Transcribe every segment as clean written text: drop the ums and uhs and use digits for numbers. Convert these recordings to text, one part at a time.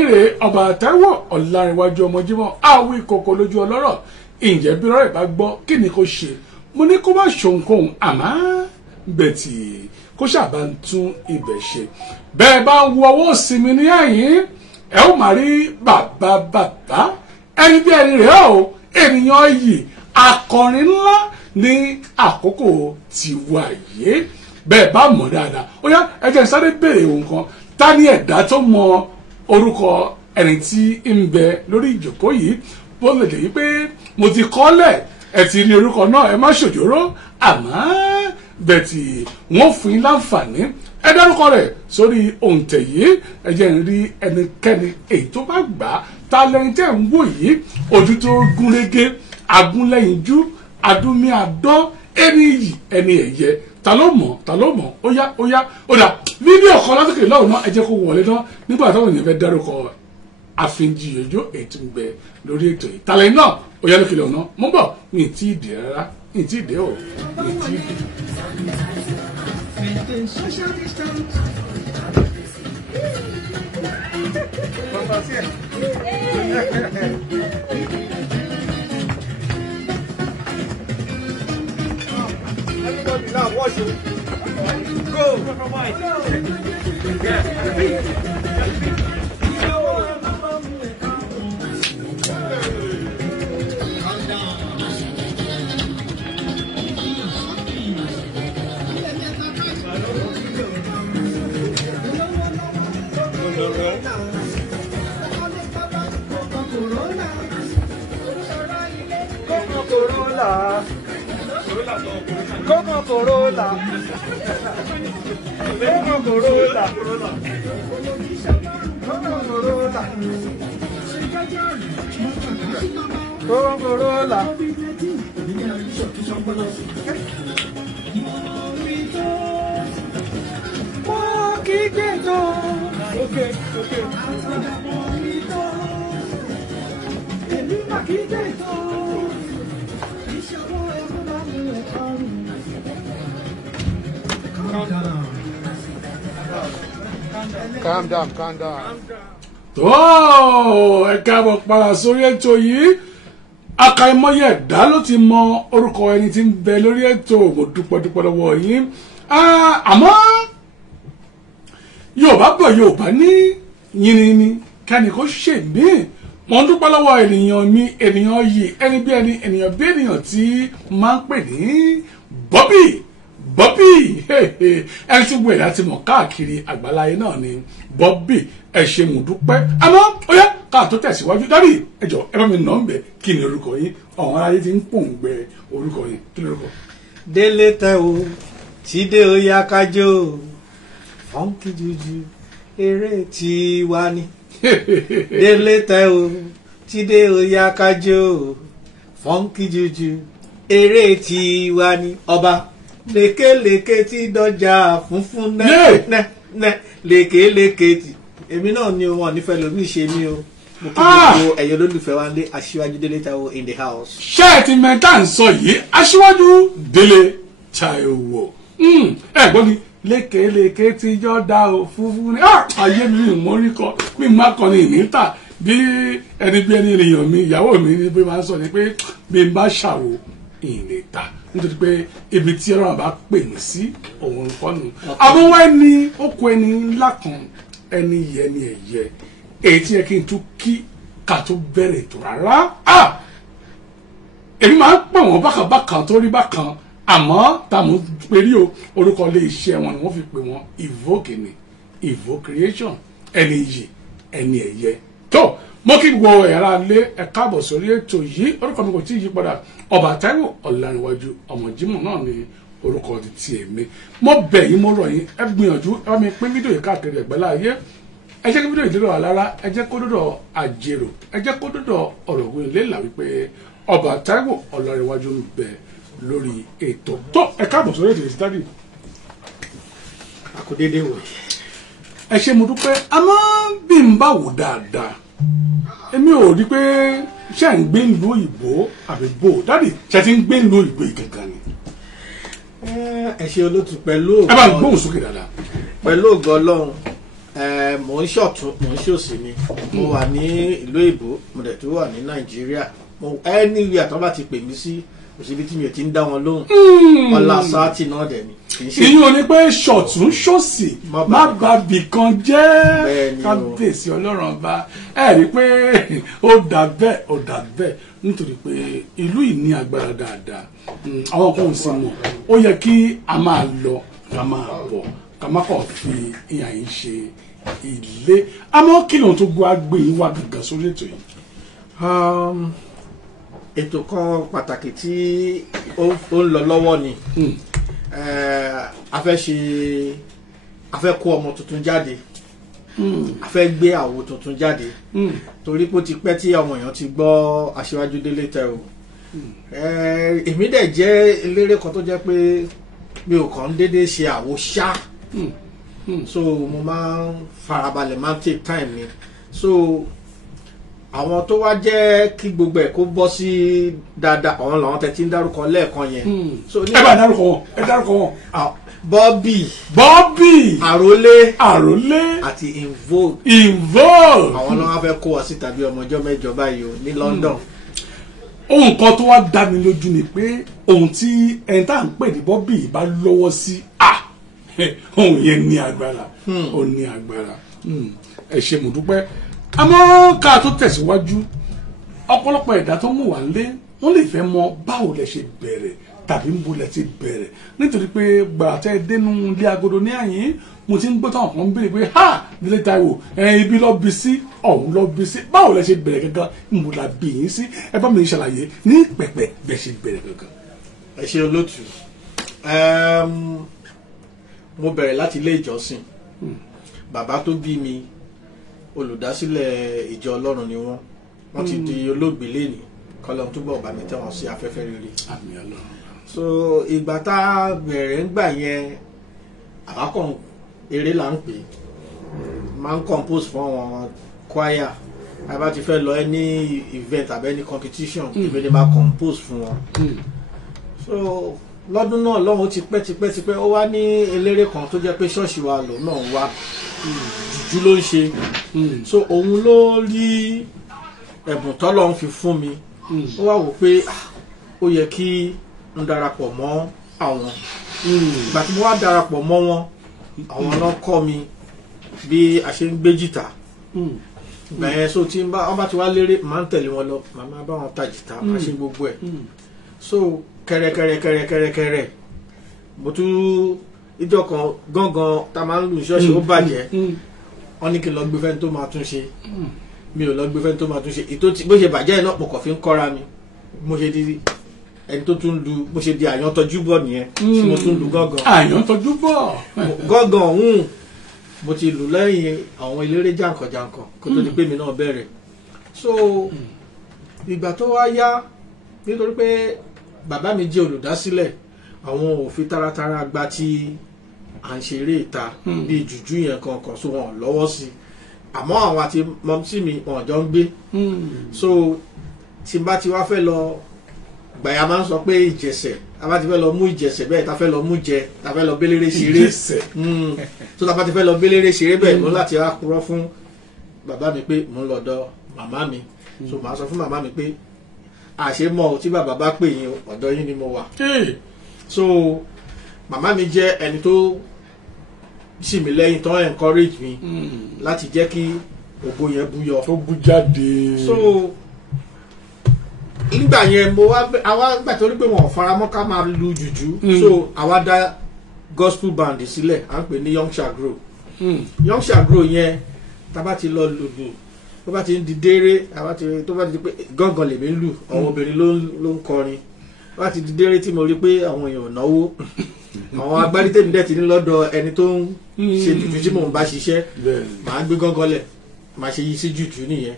ire ọba Táíwò Ọláníwájú Ọmọjímọ̀ àwí kòkò lójú ọlọ́rọ̀ ǹjẹ́ bí ọ̀rẹ́ bá gbọ́ kí ni kò ṣe mo ní kó má ṣohunkóhun àmọ́ bẹ̀tì kó ṣàbá ń tún ibẹ̀ ṣe bẹ́ẹ̀ bá ń wo ọwọ́ òsìmí ní ẹ̀yìn ẹ ó máa rí bàbá ẹni bí ẹni rẹ̀ o ènìyàn yìí akọrin ńlá ní àkókò tiwa yìí bẹ́ẹ̀ bá mọ̀ dáadáa ó yá ẹ jẹ́ sáré béèrè ohun kan ta ni ẹ̀dá tó mọ orúkọ ẹni tí ń bẹ lórí ìjókòó yìí bó lè dé pé mo ti kọ́lẹ̀ ẹ ti rí orúkọ náà ẹ má ṣòjóró àmọ́ bẹ́ẹ̀ tí wọ́n fún yín láǹfààní ẹ dárúkọ rẹ̀ sórí òǹtẹ̀ yìí ẹ jẹ́ ń rí ẹnikẹ́ni èyí tó bá gbà á ta lẹ́yìn tẹ́ ń wò yìí ojú tó gúnrégé agúnlẹ́yinjú adúmí adán ẹni yìí ẹni ẹ̀yẹ ta ló mọ̀ ó yá ó dà fídíò kan lásìkò lọ́wọ́ náà ẹ jẹ́ kó wọlé náà nígbà táwọn ènìyàn fẹ́ dárúkọ àfihàn ètò ń bẹ lórí ètò yìí tàlẹ́ náà ó yá lókè lọ́wọ́ náà mo bọ̀ mi tí ì dé rárá mi tí ì dé o mi tí ì dé. Everybody now watch it. Go. Como Corolla. Como Corolla. Como Corolla. Como Corolla. Okay. Calm down. tó ẹ káàbọ̀ padà sórí ètò yìí àkàìmọye ẹ̀dá ló ti mọ orúkọ ẹni tí ń bẹ lórí ètò mo dúpẹ́ lọ́wọ́ yín àmọ́ Yorùbá ní yìnyín kẹ́ni kó ṣe mí mo ń dúpẹ́ lọ́wọ́ ènìyàn mi ènìyàn yìí ẹni bí ẹni ènìyàn bí ènìyàn tí máa ń pè ní Bobby ẹni tí gbogbo ẹ̀dá ti mọ̀ káàkiri àgbáláyé náà ni Bobby ẹ ṣé mo dúpẹ́ àmọ́ ó yá ká tó tẹ̀síwájú dábì ẹ jọ̀ọ́ ẹ bá mi nà ń bẹ̀ kí ni orúkọ yín ọ̀hún aráyé ti ń pòǹgbẹ orúkọ yín kí ni orúkọ. Délé Táíwò Tídé ó yá kájó fọ́nkì jújú eré tiwa ni. Délé Táíwò Tídé ó yá kájó fọ́nkì jújú eré tiwa ni. Ọba lékeleke tí dọjà funfun nẹ lékeleke tí èmi náà ni wọn nífẹ̀ẹ́ lómi ṣe mí o mo kí gbogbo ẹ̀yọ́ lólùfẹ́ wa lé Aṣíwájú Délé Táíwò in the house. ṣé ẹ ti mẹ́ta ń sọ yìí Aṣíwájú Délé Táíwò ẹ gbọ́ mi lékeleke tí dọjà funfun nẹ ayé mi mórí kọ mi má kọ ní ìníta bí ẹni ènìyàn mi ìyàwó mi ní bí máa ń sọ ni pé bí n bá ṣàwò ìníta nítorí pé ibi tí ọlọ́run bá pè mí sí òun kọ́nu àmọ́ ẹni ó kó ẹni ńlá kan ẹni yẹ ni ẹ̀yẹ èyí tí yẹ kí n tún kí ká tó bẹ̀rẹ̀ ètò rárá èmi máa ń pè wọ́n bákan tó rí bákan àmọ́ táwọn perí orúkọ ilé iṣẹ́ wọn ni wọ́n fi pè wọ́n Evoke ni Evoke Creation ẹni yìí ẹni ẹ̀yẹ tó mo kí gbogbo ẹ̀rá lé ẹ káàbọ̀ sórí ètò yìí orúkọ mi kò tí ì yí padà ọba Táíwò Ọláníwájú Ọmọjímọ̀ náà ni orúkọ ti tiẹ̀ mi mo bẹ̀ yín mo rọ̀ yín ẹ gbìyànjú ẹ bá mi pín fídíò yìí káàkiri ẹ̀gbẹ́lá ayé ẹ jẹ́ kí fídíò yìí dọ́dọ̀ alára ẹ jẹ́ kó dọ́dọ̀ àjèrò ẹ jẹ́ kó dọ́dọ̀ ọ̀rọ̀ òwe lélà wípé ọba Táíwò Ọláníwájú ń bẹ lórí ètò tó ẹ káàbọ̀ sórí ètò ìsítádì. àkùdédé wò. ẹ ṣé mo dúpẹ́ àmọ́ bí n bá wò dáadáa èmi ò rí pé ṣe ń gbé ìlú òyìnbó àbí bò dáàdì ṣe ti ń gbé ìlú òyìnbó ìgangan ni. ẹ ṣe olótú pẹ̀lú ẹ bá gbóhùn sókè dáadáa. pẹ̀lú ògo Ọlọ́run Mò ń ṣọ̀tún mò ń ṣòsì ni mo wà ní ìlú èbó mo dẹ̀ tún wà ní nàìjíríà anywhere tó bá ti pè mí sí òṣèlú tí mi ò ti ń dá wọn lóhùn ọlá sáàtì náà dẹ̀ ni kì í ṣe. ìyún ni pé ṣọ̀tún ṣòsì má bà bì kan jẹ́ kábíyèsí ọlọ́run ọba ẹ rí i pé ó dà bẹ́ẹ̀ nítorí pé ìlú yìí ní agbára dáadáa àwọn kan ò sì mọ̀ ó yẹ kí a máa lọ ká máa bọ̀ ká má kàn fi ìyà yìí ṣe ilé àmọ́ kí lóun tó gbọ́ àgbè yín wá gangan sórí ètò yìí. Ètò kan pàtàkì tí ó ń lọ lọ́wọ́ ni a fẹ́ kó ọmọ tuntun jáde a fẹ́ gbé àwo tuntun jáde torí pé ó ti pẹ́ tí àwọn èèyàn ti gbọ́ Aṣíwájú Délé Taiwo èmi dẹ̀ jẹ́ eléré kan tó jẹ́ pé mi ò kàn ń déédéé ṣe àwo ṣá so mo máa ń farabalẹ̀ máa ń take time ni so àwọn tó wá jẹ́ kí gbogbo ẹ̀ kó bọ́ sí dáadáa àwọn làwọn tẹ̀ tí ń dárúkọ lẹ́ẹ̀kan yẹn. ẹ bá dárúkọ wọn. Bobby Àrólé àti Involve àwọn náà wá fẹ́ kó wa síta bí ọmọ ọjọ́ mẹ́jọ báyìí o ní London. ohun kan tó wá dá mi lójú ni pé ohun tí ẹni tá à ń pè ní Bobby bá lọ́wọ́ sí ohun yẹn ní agbára ó ní agbára ẹ ṣé mo dúpẹ́ àmọ́ ká tó tẹ̀síwájú ọ̀pọ̀lọpọ̀ ẹ̀dá tó mú wá lé wọ́n lè fẹ́ mọ báwo lẹ ṣe bẹ̀rẹ̀ tàbí ń bo lẹ ti bẹ̀rẹ̀ nítorí pé gbàtẹ́ dénú ilé agodo ní àyín mo ti ń gbọ́ táwọn kan ń béèrè pé Délé Taiwo ibi lọ bí sí ọ̀hún lọ bí sí báwo lẹ ṣe bẹ̀rẹ̀ gangan ń bo la bí yín sí ẹ bá mi ṣàlàyé ní pẹ̀pẹ̀ bẹ́ẹ̀ ṣe bẹ̀rẹ̀ gangan. ẹ ṣe olótù mo bẹ̀rẹ̀ láti ilé ìjọsìn bàbá tó bí mi olùdásílẹ̀ ìjọ Ọlọ́run ni wọ́n ti di olóògbé lẹ́ni kọ́lọ́n túbọ̀ bá mi tẹ́wọ̀n sí afẹ́fẹ́ rere. Àmín Ọlọ́run. So ìgbà tá a bẹ̀rẹ̀ ń gbà yẹn àbákan eré là ń pè máa ń compose fún àwọn choir a bá ti fẹ́ lọ any event àbẹ́ any competition èmi ni máa compose fún wọn. So lọ́dún náà lọ́hùn ó ti pẹ́ ó wá ní eléré kan tó jẹ́ pé ṣọ́ọ̀ṣì wa lòun náà wá jùjú ló ń ṣe so òun ló rí ẹ̀bùn tọ́lọ́ ń fi fún mi ó wá wò pé ó yẹ kí n darapọ̀ mọ́ àwọn ìgbà tí mo wá darapọ̀ mọ́ wọn àwọn náà kọ́ mi bí a ṣe ń gbé jìtá ìgbà yẹn so tí wọ́n bá ti wá léré máa ń tẹ̀lé wọn lọ màmá bá wọn ta jìtá máa ṣe gbogbo ẹ̀ so kẹrẹkẹrẹ mo tún ìjọ kan gángan tá a máa ń lu ṣọ́ọ̀ṣì ó bàjẹ́ wọ́n ní kí n lọ gbé fẹ́ni tó máa tún ṣe mi ò lọ gbé fẹ́ni tó máa tún ṣe bó ṣe bàjẹ́ náà mo kàn fi ń kọ́ra mi mo ṣe di ẹni tó tún lu bó ṣe di àyàntọ́jú bọ̀ nìyẹn tí mo tún lu gángan. àyàntọ́jú bọ̀. gángan ọ̀hún mo ti lù lẹ́yìn àwọn eléré jàǹkànjàǹkàn kó tó di pé mi náà bẹ̀rẹ̀ so ìgbà tó wá yá nítorí pé bàbá mi jẹ́ olùdásílẹ̀ àwọn ò fi taratara gba tí à ń ṣeré ìta bíi jùjú yẹn kankan so wọn lọ́wọ́ sí àmọ́ àwọn àti mọ́mísí mi wọn jọ ń gbé so tí n bá ti wá fẹ́ lọ gbàyà máa ń sọ pé ìjẹsẹ̀ a bá ti fẹ́ lọ mú ìjẹsẹ̀ bẹ́ẹ̀ ta fẹ́ lọ mú jẹ ta fẹ́ lọ béléré ṣeré so ta bá ti fẹ́ lọ béléré ṣeré bẹ́ẹ̀ mo láti wá purọ́ fún bàbá mi pé mo ń lọ dọ̀ màmá mi so màá sọ fún màmá mi pé àṣemọ tí bàbá bá pè yín ọ̀dọ̀ yín ni mo wà so màmá mi jẹ́ ẹni tó sì mí lẹ́yìn tó encourage mi láti jẹ́ kí ògo yẹn búyọ tó bú jáde so nígbà yẹn mo wá àwa gbà tó rí pé wọn ò faramọ́ ká máa lu jùjú so àwa dá gospel band sílẹ̀ à ń pè ní Young Shagro Young Shagro yẹn tá bá ti lọ lùlù tó bá ti ń di déré tó bá ti di pé gángan lèmi ń lù àwọn obìnrin ló ń kọrin tó bá ti di déré tí mo rí pé àwọn èèyàn ò náwó àwọn agbárí tèmi dẹ̀ ti ní lọ́dọ̀ ẹni tó ń ṣe jùjú tí mò ń bá ṣiṣẹ́ màá gbé gángan lẹ̀ màá ṣe yí sí jùjú nìyẹn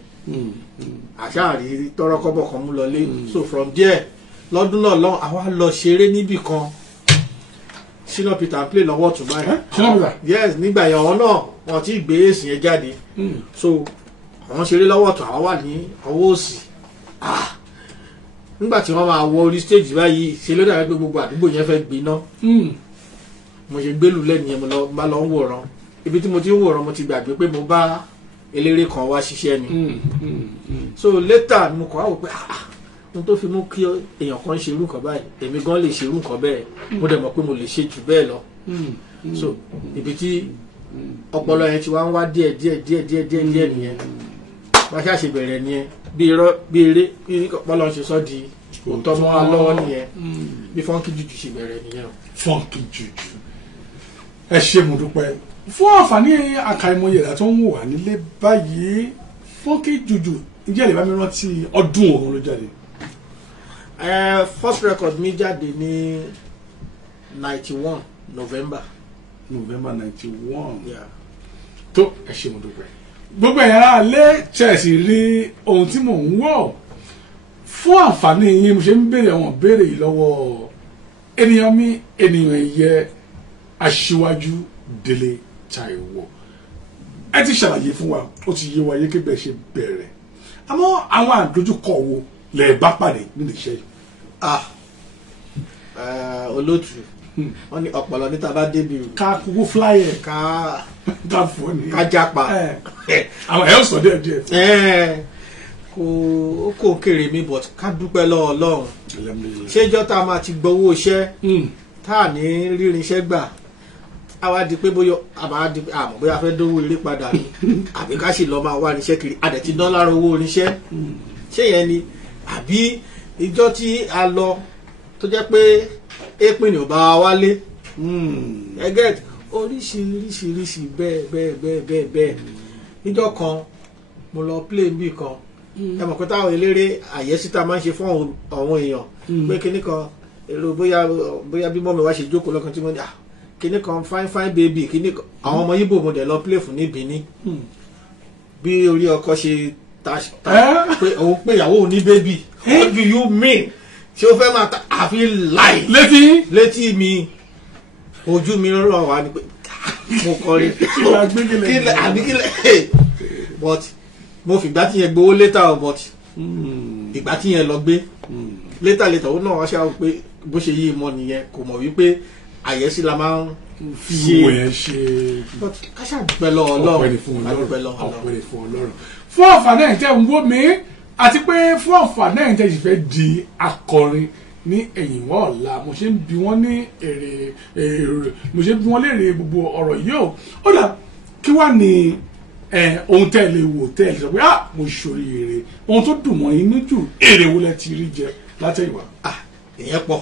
àṣàrí tọrọ kọ́bọ̀ kan mú lọlé so from there lọ́dún náà lọ́hùn àwa lọ ṣeré níbì kan Shina Peter ń play lọ́wọ́ tún báyìí yes nígbà yẹn àwọn náà wọn ti gbé èsì yẹn jáde so àwọn ṣeré lọ́wọ́ tún àwọn wà ní ọwọ́ òsì nígbà tí wọ́n máa wọ orí stage báyìí ṣe ló dàbí pé gbogbo àdúgbò yẹn fẹ́ gbiná mo ṣe gbélù lẹ́nu yẹn mo bá lọ ń wòran ibi tí mo ti ń wòran mo ti gbàgbé pé mo bá eléré kan wá ṣiṣẹ́ ni so later mo kọ́ àwò pé ohun tó fi mú kí èèyàn kan ṣe irú nǹkan báyìí èmi gan lè ṣe irú nǹkan bẹ́ẹ̀ mo dẹ̀ mọ̀ pé mo lè ṣe jù bẹ́ẹ̀ lọ so ibi tí ọpọlọ yẹn ti wá ń wá díẹ̀ nìyẹn wá ṣáṣe bẹ̀rẹ̀ nìyẹn bí irọ́ bí eré bí ọpọlọ ṣe sọ di òótọ́ mọ́ wa lọ́wọ́ nìyẹn bí Funky Juju ṣe bẹ̀rẹ̀ nìyẹn. Funky Juju ẹ ṣé mo dúpẹ́ fún àǹfààní àkàìmọye ẹ̀dá tó ń wò wá nílé báyìí Funky Juju ǹjẹ́ lè bá mi rántí ọdún òun ló jáde. First record mi jáde ní 91 November 91. Yeah. tó ẹ ṣé mo dúpẹ́ gbogbo ẹ̀yà alẹ́ Chelsea rí ohun tí mò ń wọ̀ fún àǹfààní yín mo ṣe ń béèrè àwọn béèrè yìí lọ́wọ́ ènìyàn mi ènìyàn ẹ̀yẹ Aṣíwájú Délé Táíwò ẹ ti ṣàlàyé fún wa ó ti yé wa yéké bẹ́ẹ̀ ṣe bẹ̀rẹ̀ àmọ́ àwọn àdójúkọ wo lẹ bá pàdé nínú iṣẹ́ yìí. Olóòtú wọn ní ọpọlọ níta bá débi ká kúkú flyer ká fọ́ ni ká jápa àwọn ẹ̀ ń sọ díẹ̀ kò kéré mi but ká dúpẹ́ lọ́wọ́ Ọlọ́run ṣéjọ́ tá a máa ti gbowó iṣẹ́ tá a ní rírin iṣẹ́ gbà á wá di pé bóyá àmọ́ bóyá fẹ́ dówó eré padà ni àbí ká sì lọ́ọ́ máa wá irinṣẹ́ kiri a dẹ̀ ti dán lára owó irinṣẹ́ ṣé yẹn ni àbí ìjọ́ tí a lọ tó jẹ́ pé èpin ò bá wa wálé ẹgẹ́ oríṣiríṣi bẹ́ẹ̀ níjọ́ kan mo lọ play níbì kan ẹ mọ̀ pé táwọn eléré àyẹ́síta máa ń ṣe fún àwọn èèyàn pé kinní kan èrò bóyá bí mọ́mi wá ṣe jókòó lọ́kàn tí mo ní kinní kan fine baby kinní kan àwọn ọmọ Yíbò mo dẹ̀ lọ play fún ní Benin bí orí ọkọ ṣe ta pé òun pé ìyàwó òun ní baby what do you mean ṣé o fẹ́ máa ta àfi láì létí mi ojú mi rọ̀ wá ni pé mo kọrin kílẹ̀ but mo fìgbà tí yẹn gbowó létà o but ìgbà tí yẹn lọ gbé létà ó náà wá ṣáà pé bó ṣe yí mọ nìyẹn kò mọ̀ wípé àyẹ́sí la máa ń ṣe but káṣá dúpẹ́ lọ́wọ́ Ọlọ́run fún àǹfààní ẹ̀ tẹ́ ń wò mí àti pé fún àǹfààní ẹ̀ tẹ́ sì fẹ́ di akọrin ní ẹ̀yìnwá ọ̀la mo ṣe ń bi wọ́n ní mo ṣe ń bi wọ́n léèrè gbogbo ọ̀rọ̀ yìí ó dà kí wá ní ohun tẹ́ lè wò tẹ́ lè sọ pé mo ṣoríire ohun tó dùn mọ́ inú jù èrè wo lẹ ti rí jẹ látẹ̀yìnwá. ìyẹn pọ̀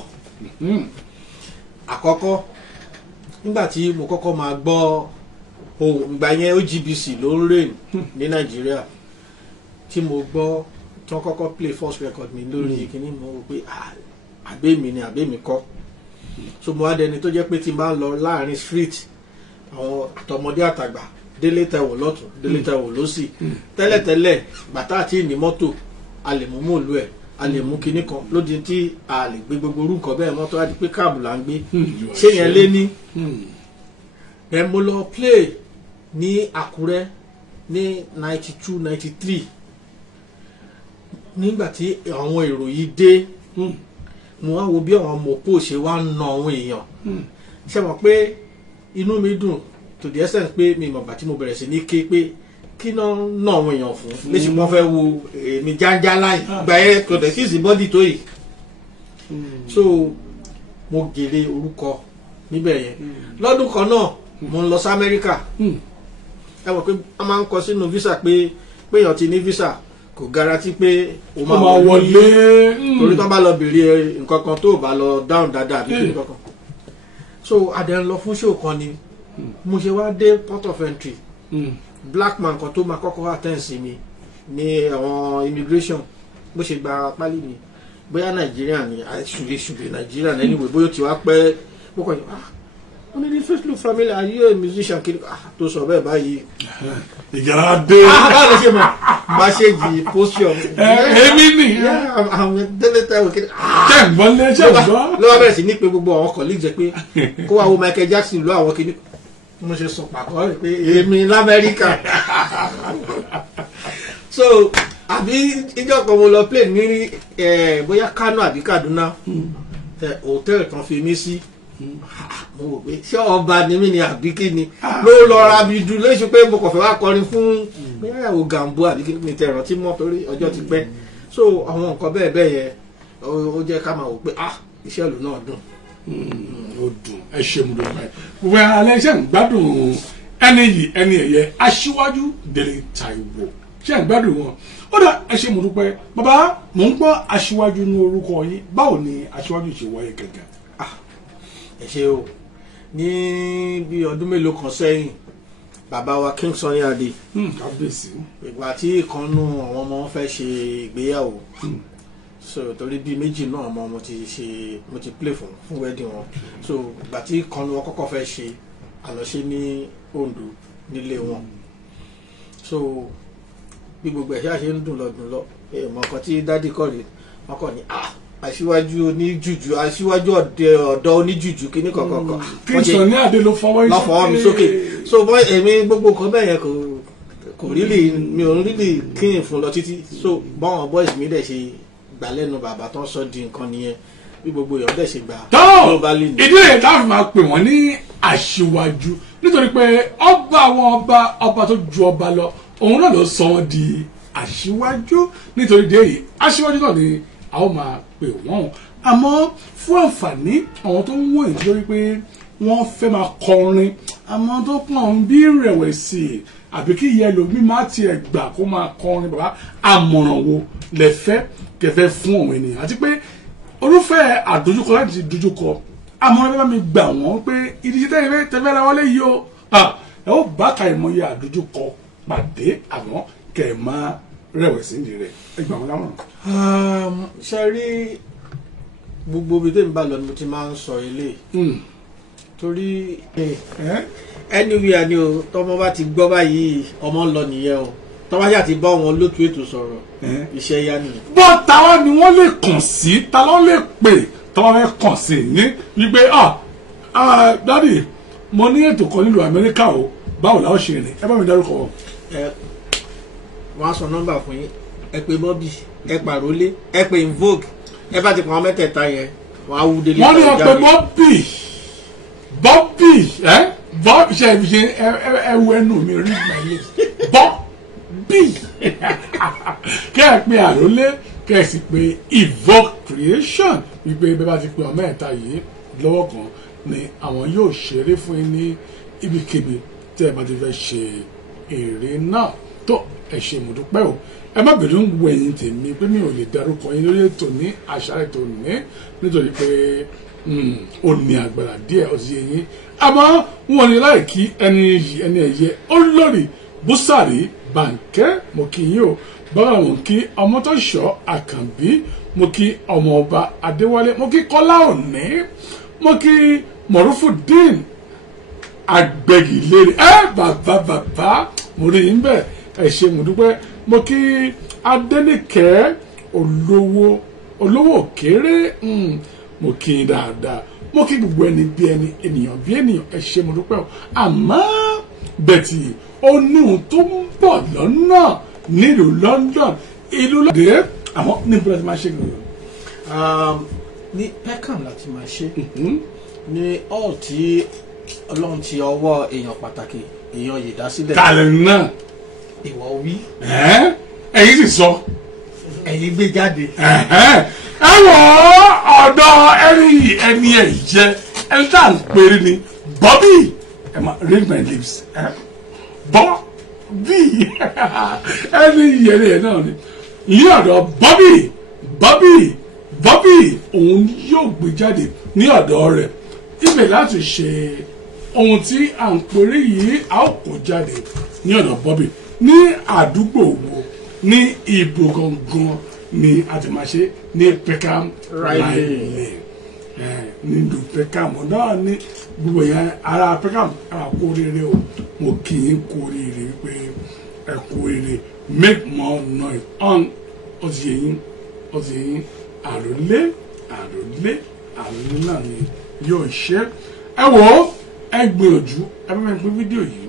àkọ́kọ́ nígbà tí mo kọ́kọ́ máa gbọ́ ohun ìgbà yẹn OGBC ló ń rè ní Nàìjíríà tí mo gbọ́ tí wọ́n kọ́kọ́ play first record mi lórí kíní mo rò pé àbẹ́mi ni àbẹ́mi kọ́ so mo wá dẹni tó jẹ́ pé tí n bá ń lọ láàrin street àwọn àtọmọdé àtàgbà Délé Táíwò lọ́tún Délé Táíwò lósì tẹ́lẹ̀tẹ́lẹ̀ bàtà àti ìní mọ́tò a lè mú mòlú ẹ̀ a lè mú kinní kan lóde tí a lè gbé gbogbo orú nǹkan bẹ́ẹ̀ mọ́tò á di pé káàbù là ń gbé ṣé yẹn lé ní ẹ mo lọ play ní Àkúrẹ́ ní 92 93 nígbà tí àwọn èrò yìí dé mo wá wo bí àwọn mọ̀pọ̀ ṣe wá ń na àwọn èèyàn ṣe mọ̀ pé inú mi dùn to the essence pé mi mọ̀gbà tí mo bẹ̀rẹ̀ sí ní ké pé kí náà ná àwọn èèyàn fún léṣe wọ́n fẹ́ wo èmi jáńjá láì gba ẹ kò dẹ̀ sí ìsìnbọ́dì tó yìí so mo gèrè orúkọ níbẹ̀ yẹn lọ́dún kan náà mo ń lọ sí Amẹ́ríkà ẹ mọ̀ pé wọ́n máa ń kọ sínú visa pé èèyàn ti ní visa kò garanti pé o máa wọlé torí tó bá lọ bèrè nǹkan kan tó bá lọ dáhùn dáadáa àbí kí nǹkan kan so adẹ ń lọ fún show kan ni mo ṣe wá dé port of entry black man kan tó máa kọ́kọ́ attend sí mi ní àwọn immigration bó ṣe gba pálí mi bóyá Nàìjíríà ni ṣùgbọ́n Nàìjíríà ní anyway bóyá ó ti wá pẹ́ bó kọ́ wọ́n ní first look family are you a musician kiri tó sọ bẹ́ẹ̀ báyìí ìgbàlá dé báwo ló ṣe mọ̀ bá ṣe jì posture èmi ni àwọn Délé Táíwò kiri ṣe ń gbọ́ lé ṣe ń gbọ́ ló wá bẹ̀rẹ̀ sí ní pé gbogbo àwọn colleagues ẹ̀ pé kó wá wo Michael Jackson lọ àwọn kiri mo ṣe sọ pàkọ́ rẹ̀ pé èmi l'Amẹ́ríkà so àbí ìjọ kan mo lọ plane ní bóyá Kano àbí Kaduna hòtẹ́ẹ̀lì kan fi mí sí mo wò pé ṣé ọba ni mí ni àbí kí ni ló lọ ra mi dùn léṣu pé mo kàn fẹ́ wá kọrin fún ìyàwó Gambo àbí kí ni tẹ rántí mọ́ torí ọjọ́ ti pẹ́ so àwọn nǹkan bẹ́ẹ̀ bẹ́ẹ̀ yẹn ó jẹ́ ká máa wò pé iṣẹ́ ìlú náà dùn. Ó dùn ẹ ṣe mu dùn báyìí gbogbo alẹ́ iṣẹ́ ń gbádùn ẹni yìí ẹni ẹ̀yẹ Aṣíwájú Délé Táíwò ṣe ń gbádùn wọn ó dà ẹ ṣe mu dúpẹ́ bàbá mò ń gbọ́ Aṣíwájú ní orúkọ yín báwo ni Aṣíwájú ṣe wáyé gẹ́gẹ́. ẹ ṣe o ní bí ọdún mélòó kan sẹ́yìn bàbá wa King Sunny Adé kábíyèsí ìgbà tí ìkànnù àwọn ọmọ wọn fẹ́ ṣe ìgbéyàwó so torí bíi méjì náà ọmọ mo ti play fún wedding wọn so ìgbà tí ìkànnù wọn kọ́kọ́ fẹ́ ṣe àlọ́ṣe ní Ondo nílé wọn so bí gbogbo ẹ̀ṣẹ́ àṣẹ ń dùn lọ èèmọ̀ kan tí dádì kọ́ rèé wọ́n kọ́ ni Aṣíwájú oníjùjú Aṣíwájú ọ̀dọ́ oníjùjú kíní kọ̀ọ̀kan King Sunny Adé ló fọwọ́ mi sókè so bọ́ èmi gbogbo nǹkan bẹ́ẹ̀ yẹn kò rílì mi ò rílì kíyìn fún lọ títí so báwọn boys mi dẹ̀ ṣe gbà lẹ́nu bàbá tó ń sọ di nǹkan nìyẹn bí gbogbo èèyàn dẹ̀ ṣe gbà globally ni. ìdí rẹ̀ táwọn máa pè wọ́n ní Aṣíwájú nítorí pé ọba àwọn ọba tó ju ọba lọ òun náà ló sọ wọn di Aṣíwájú nítorí déyìí Aṣíwájú náà ni a ó máa pè wọ́n àmọ́ fún àǹfààní àwọn tó ń wọ̀n yìí lórí pé wọ́n fẹ́ máa kọrin àmọ́ tó pọ̀ bí rẹ̀wẹ̀sì àbí kí ìyá ẹlòmíì má tiẹ̀ gbà kó máa kọrin bàbá àmọ̀ràn wo lẹ fẹ́ kẹfẹ́ fún àwọn ènìyàn àti pé olùfẹ́ àdójúkọ láti dojúkọ àmọ́ ẹ bá mi gbà wọ́n pé ìdíje tẹ́fẹ́ ra wọlé yìí o ẹ ó bá ka ìmọ̀ye àdójúkọ pàdé àmọ́ kẹ̀ ẹ̀ máa rẹ̀wẹ̀sì ní rẹ̀ ẹ gbà wọ́n lámọ̀ràn. ṣe rí gbogbo ibi tẹ́mi bá lọ ni mo ti máa ń sọ ilé torí anywhere ni o tọmọ bá ti gbọ́ báyìí ọmọ ń lọ nìyẹn o tọ́wọ́ yà ti bá wọn lótú ètò sọ̀rọ̀ iṣẹ́ yá nìyẹn. bọ́ táwa ni wọ́n lè kàn sí ta ló lè pè táwa fẹ́ kàn sí ní wípé dádì mo ní ètò kan nílùú Amẹ́ríkà o báwo la ó ṣe rìn ẹ bá mi dárúkọ wọn. wọ́n á sọ nọ́mbà fún yín ẹ pè Bobby ẹ pàrólé ẹ pè Invoke ẹ bá ti pọn àwọn mẹ́tẹ̀ẹ̀ta yẹn wọ́n á wú délé. wọ́n ní ọ̀pẹ Bobby ṣe ẹwù ẹnu mi rí ìgbàlẹ̀ Bobby kẹ́ ẹ pé àrólé kẹ́ ẹ sì pé Invoke Creation wípé bẹ́ẹ̀ bá ti pè ọmọ ẹ̀ta yìí lọ́wọ́ kan ni àwọn yóò ṣeré fún yín ní ibikíbi tẹ́ ẹ bá ti fẹ́ ṣe èrè náà tó ẹ ṣe mo dúpẹ́ o ẹ má bẹ̀rù ń wo ẹ̀yìn tèmi pé mi ò lè dárúkọ yín lórí ètò ní àṣálẹ́ tó ní nítorí pé ó ní agbára díẹ̀ ó sì yẹ yín àmọ́ wọn ní láì kí ẹni ẹ̀yẹ Olórí Búsàrí Bánkẹ́ mo kí yín o báwo mo kí Ọmọ́tọ́ṣọ́ Àkànbí mo kí ọmọọba Adéwálé mo kí Kọ́lá Òní mo kí Mọ̀rúfùdín Àgbẹ̀gìlérè bàbá mo rí yín bẹ́ẹ̀ ẹ ṣé mo dúpẹ́ mo kí Adénìkẹ́ olówó òkèrè mo kí yín dáadáa mo kí gbogbo ẹni bí ẹni ènìyàn bí ènìyàn ẹ ṣé mo dúpẹ́ o àmọ́ bẹ̀tì ó ní ohun tó ń bọ̀ lọ́nà nílùú London ìlú lọ́dẹ àwọn níbo la ti máa ṣe gbòòrò. ní Peckham láti máa ṣe ní hall tí Ọlọ́run ti ọwọ́ èèyàn pàtàkì èèyàn yìí dá sílẹ̀. kàlẹ́ náà. ìwọ wí. ẹ̀yin sì sọ. ẹ̀yin gbé jáde. ẹ wọ ọ̀dọ̀ ẹni ẹ̀ jẹ́ ẹni tá à ń pèrè ni Bobby ẹ ma read my lips Bobby ẹni yẹrẹ náà ni ní ọ̀dọ̀ Bobby òun yóò gbé jáde ní ọ̀dọ̀ rẹ̀ ibẹ̀ láti ṣe ohun tí à ń pèrè yìí a ó kó jáde ní ọ̀dọ̀ Bobby ní àdúgbò wo ní ìbò gangan ni a ti máa ṣe ní Peckham Riley nílùú Peckham náà ní gbogbo yẹn ara Peckham ara kú oríire o mo kì í kú oríire wípé ẹ kú oríire make more noise on ó ti yẹn àròlé náà ni yóò ṣe ẹ wò ó ẹ gbìyànjú ẹ bá mi pín fídíò yìí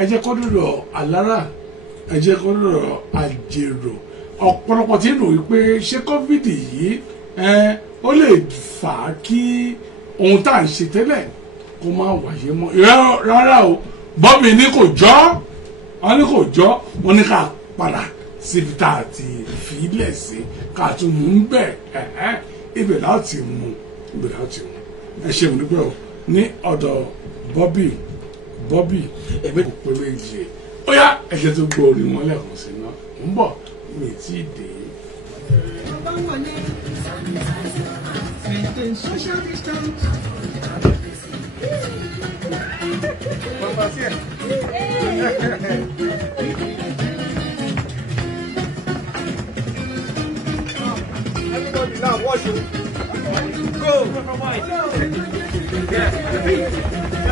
ẹ jẹ́ kó dúró alára ẹ jẹ́ kó dúró àjèrò ọ̀pọ̀lọpọ̀ tí ń rò wípé ṣé COVID yìí ó lè fà á kí ohun tá à ń ṣe tẹ́lẹ̀ kó má wáyé mọ́ rárá o Bobby ní kò jọ́ wọ́n ní kò jọ́ wọ́n ní ká padà síbi tá a ti fi ilẹ̀ sí ká tún mú un bẹ̀ ibẹ̀ láti mú ẹ ṣe mú níbẹ̀ o ní ọ̀dọ̀ Bobby ẹ̀mí kò pé méje ó yá ẹ̀jẹ̀ tó gbọ́ orin wọn lẹ́ẹ̀kan sí náà ń bọ̀ mi tí ì dé. Social distance. Everybody now watch it. Go. Yeah.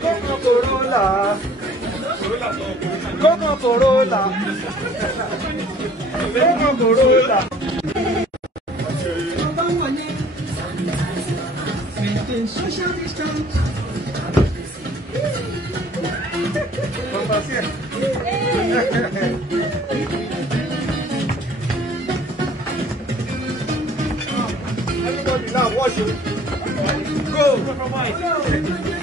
Como Corolla. Maintain social distance. Everybody now watch it. Go. Yeah.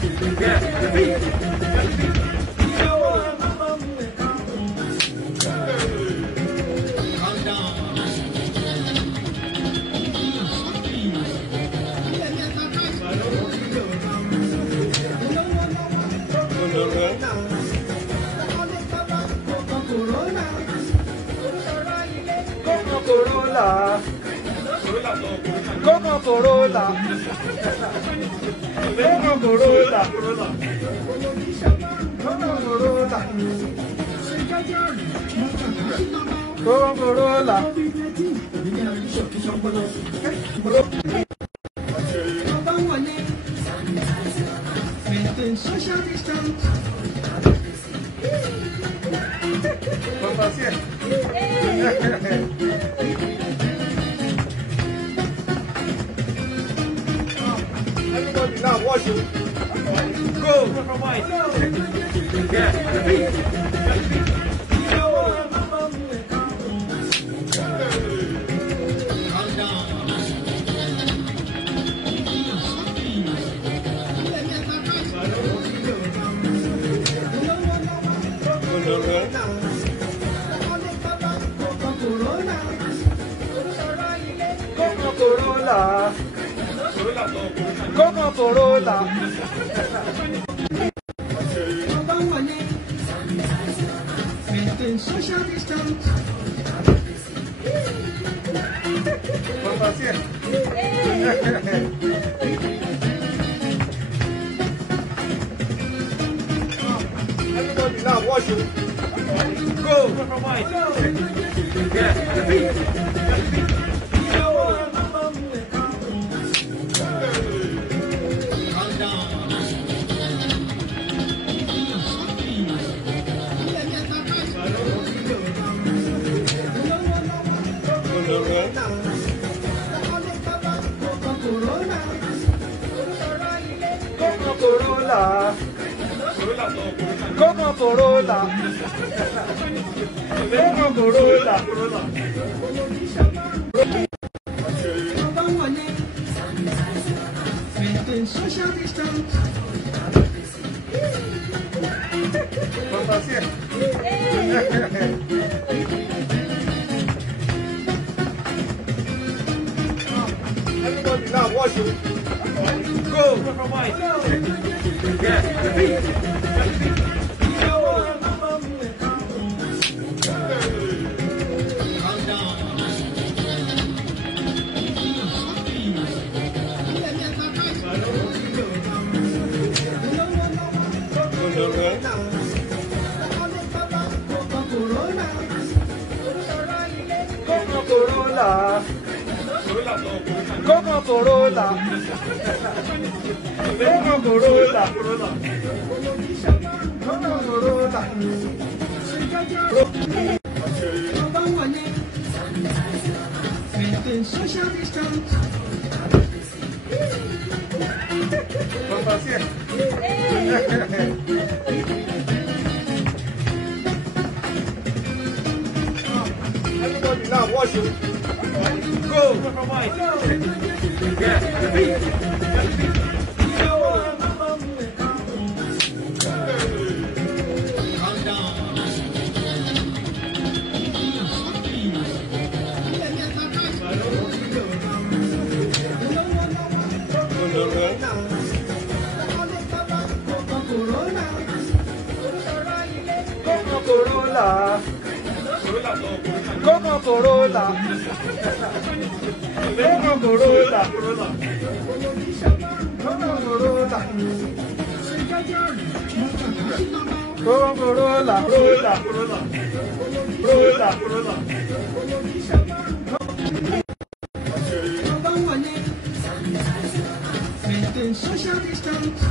Como Corolla. Maintain social distance. Everybody now watch it. Go. Yeah. Como Corolla. Maintain social distance. Everybody now watch it. Go. Yeah. Como Corolla. Maintain social distance. Everybody now watch it. Go. Yeah. Como Corolla. watch you. Go. Corolla. Como Corolla. Como Corolla. Como Corolla. Como Corolla. Corolla. Social distance.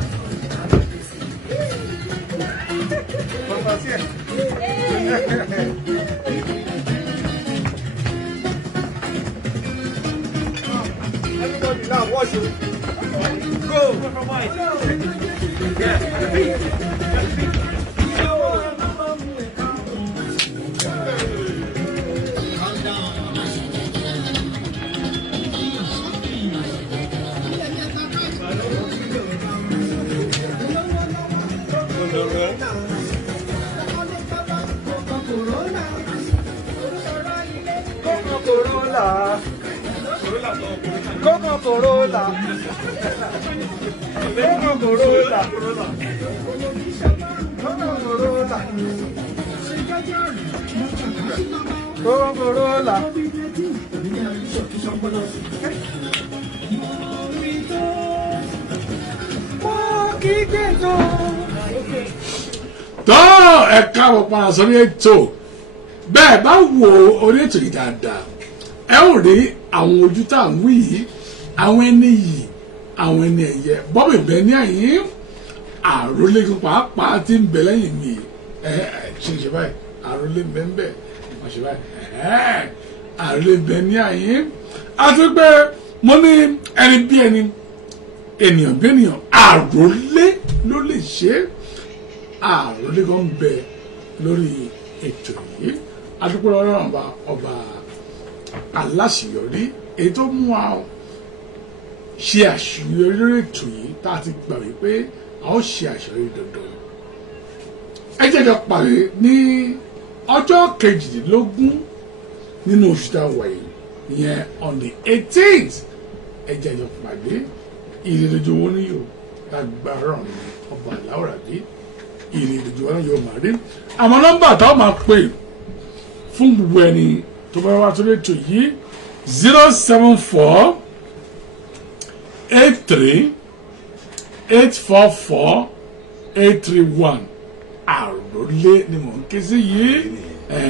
Everybody now watch you. Go. Corolla. Como Corolla. Como Corolla. Como Corolla. Como Corolla. Tọ́ ẹ káàbọ̀ padà sórí ètò bẹ́ẹ̀ bá wo orí ètò yìí dáadáa ẹ ó rí àwọn ojú tá à ń wí yìí àwọn ẹni yìí àwọn ẹni ẹ̀yẹ Bobby bẹ́ẹ̀ ní àyín àròlé pàápàá tí ń bẹ lẹ́yìn mi ṣe báyìí àròlé bẹ́ẹ̀ wọ́n ṣe báyìí àròlé bẹ́ẹ̀ ní àyín àti pé mo ní ẹni bí ẹni ènìyàn bí ènìyàn àròlé ló lè ṣe àròlé kan bẹ lórí ètò yìí adúpọ̀ ọlọ́run ọba aláṣeyọrí èyí tó mú wa ṣe àṣeyọrí lórí ètò yìí tá a ti gbà wípé a ó ṣe àṣeyọrí dandan ẹ jẹ́ ká pàdé ní ọjọ́ kejìdínlógún nínú oṣù tá a wà yìí ìyẹn on the 18th ẹ jẹ́ ká pàdé ìrìnàjò wọn ní yóò lágbára ọba aláwòrán-bí ìrìnàjò wọn yóò máa rí àmọ́ nọ́mbà táwọn máa pè fún gbogbo ẹni tó bá wá tó lè tó yìí 074 83 844 831 àròlé ni mò ń ké sí yìí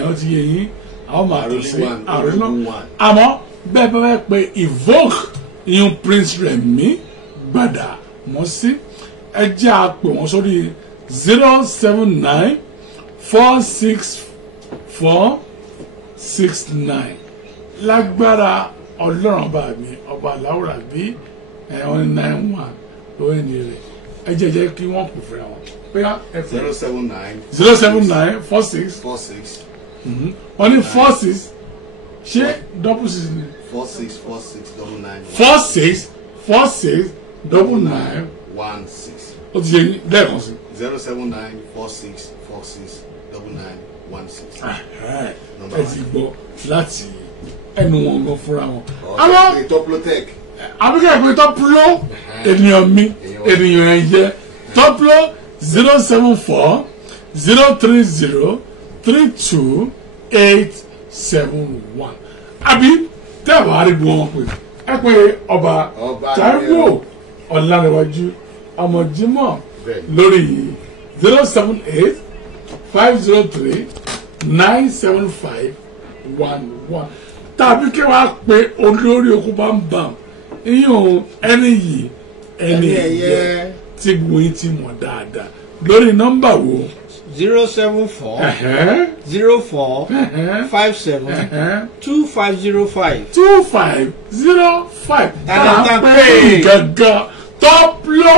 ó ti yẹ yín àwọn máa tó sí àròlé náà àmọ́ bẹ́ẹ̀ bá fẹ́ pe evoke ìyún Prince Rẹ̀mí Gbàdàmọ́sí ẹ jẹ́ a pè wọ́n sórí 079 464 69 lágbára ọlọ́run ọba mi ọba aláwòrán-bí ẹ̀wọ̀n 91 lówó ẹni rẹ̀ ẹ jẹ́ kí wọ́n pè fúnra wọn bóyá ẹ pè 079 46 wọ́n ní 46 ṣé double six ni 46 99 46 46 99 16 ó ti yẹ yín lẹ́ẹ̀kan sí 079 46 46 99 16. ẹ ti gbọ́ láti ẹnu wọn gan fúnra wọn. àwọn Toplotech. àbíkẹ́ ìpè Toplo ènìyàn mi ènìyàn ẹ̀ jẹ́ Toplo 074 030 32 871 àbí tẹ́wọ̀ àrígbó wọn pé ẹ pé ọba Táíwò Ọlárẹ̀wájú ọmọ Jímọ̀ lórí 078 503 975 11 tàbí kí wàá pe olórí okùn bá ń bà iyún ẹni yìí ẹni ẹ̀yẹ tí gbogbo yín ti mọ̀ dáadáa lórí nọ́mbà wo 074 04 57 2505 2505 tàbí gangan Toplo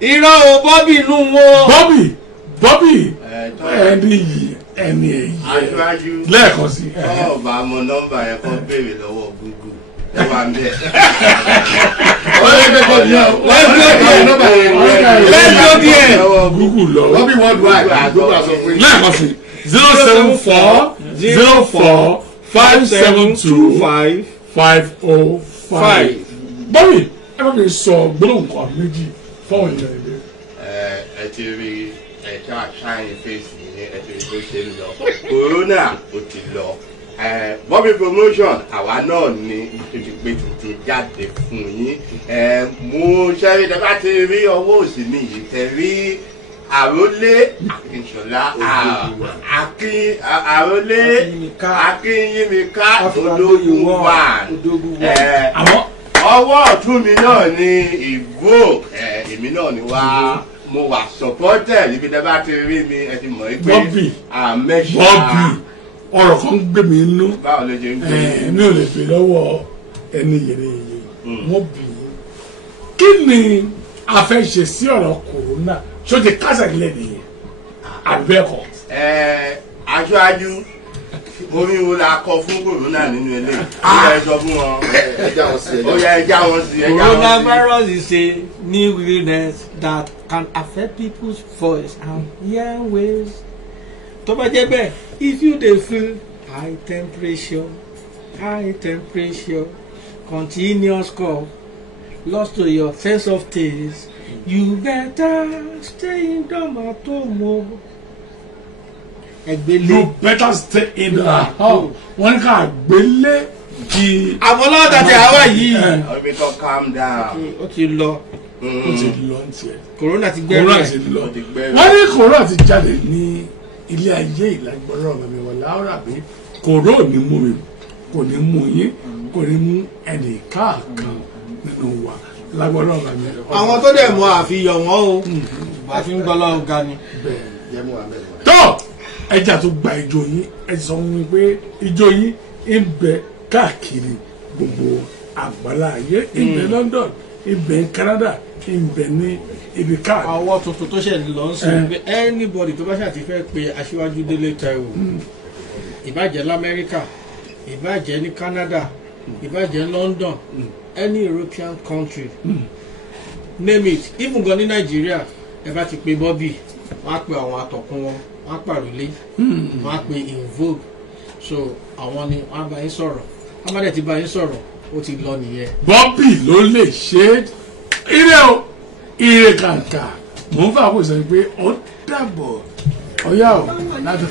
irọ́ o Bobby nù wọn. Bobby ẹni yìí ẹni ẹ̀yẹ Aṣáájú. lẹ́ẹ̀kan sí. Ọba àmọ́ nọ́mbà yẹn kọ́ béèrè lọ́wọ́ Google. Ẹ wà ń bẹ̀. Let's go there. Google lọ. Wọ́n bí worldwide. Google àsọ fún yín. lẹ́ẹ̀kan sí 074-04-572-505. bọ́mì ẹ bá mi sọ gbólóhùn kan méjì fọ́wọ́n ìjọ ilé. Ẹ ti rí ẹ̀ka àṣàyàn fèsì ní ẹ ti rí bó ṣe ń lọ. Corona ó ti lọ. Bobby promotion àwa náà ni ìpè tuntun jáde fún yín. Mo ṣẹ́rí tẹ bá ti rí ọwọ́ òsì mi yìí tẹ rí àrólé Akínsọ́lá àrólé Akínyìnmíká Odógún wà. Ọwọ́ ọ̀tún mi náà ni ìgbó èmi náà ni wá mo wà supported ibi tẹ bá ti rí mi ẹ ti mọ̀ pé àmẹ́ṣà. Bobby ọ̀rọ̀ kan gbé mi nínú Báwo ló ṣe ń gbé? mi ò lè pè lọ́wọ́ ẹni yèrè yèrè wọ́n bì í. kí ni a fẹ́ ṣe sí ọ̀rọ̀ kòrónà ṣó ti kásẹ̀ nílẹ̀ nìyẹn àbẹ́kọ̀. Aṣáájú orin wo la kọ fún kòrónà nínú ilé ó yẹ sọ fún wọn. Ó yẹ ẹja wọn sí. Coronavirus is a new illness that can affect people's voice and airways. Tó bá jẹ́ bẹ́ẹ̀, if you dey feel high temperature, continuous cough, loss to your sense of taste, you better stay indoors at home. You better stay in the home. wọ́n ní ká gbélé kí. Àmọ́ lọ́wọ́ tàbí àwa yìí. Ọbẹ̀ tó calm down. Ó ti lọ. ó ti lọ ní tiẹ̀. Corona ti gbẹ́rù Corona ẹ̀. ti lọ. wọ́n ní corona ti jáde ní ilé ayé ìlágbọ́rọ̀ mẹ́mi wọ̀ láwọ́rà pé kòró ò ní mú mi kò ní mú yín kò ní mú ẹnì káàkan nínú wa lágbọ́rọ̀ mẹ́mi. Àwọn tó dẹ̀ mọ̀ àfihàn wọn o àfi ń gbọ́ lọ́wọ́ ga ni. tó ẹja tó gba ijó yín ẹ sọ fún mi pé ijó yín ń bẹ káàkiri gbogbo àgbálá ayé ń bẹ London ń bẹ Canada ń bẹ ní ibi káàkiri. Àwọ̀ tuntun tó ṣẹ̀ lọ sí pé anybody tó bá ṣàti fẹ́ pe Aṣíwájú Délé Táíwò ìbàjẹ́ l'Amẹ́ríkà ìbàjẹ́ ní Canada ìbàjẹ́ London any European country name it even gan ní Nàìjíríà ẹ bá ti pe Bobby wọ́n á pe àwọn atọ́kùn wọn wọ́n á pàrọ̀lé wọ́n á pe invoke so àwọn ni wọ́n á bá yín sọ̀rọ̀ wọ́n bá dẹ̀ ti bá yín sọ̀rọ̀ ó ti lọ nìyẹn. Bobby ló lè ṣe é ire o ire kàǹkà mò ń fà kó sọ pé ó dàbọ̀ ọ̀yá o láti.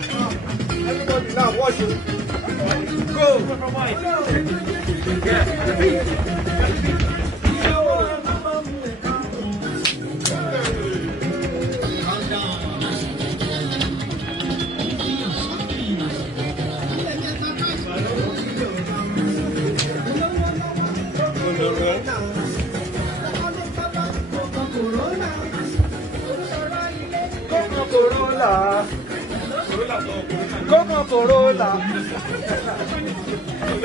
Everybody now watch it. Go. Como Corolla. Como Corolla.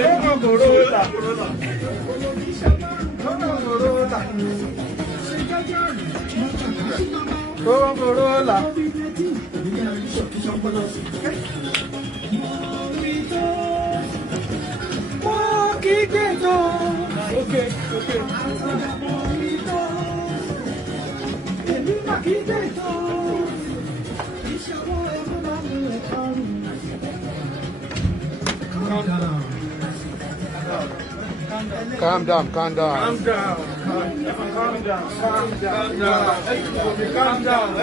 Como Corolla. Como Corolla. Okay. Calm down. Calm down. Calm down.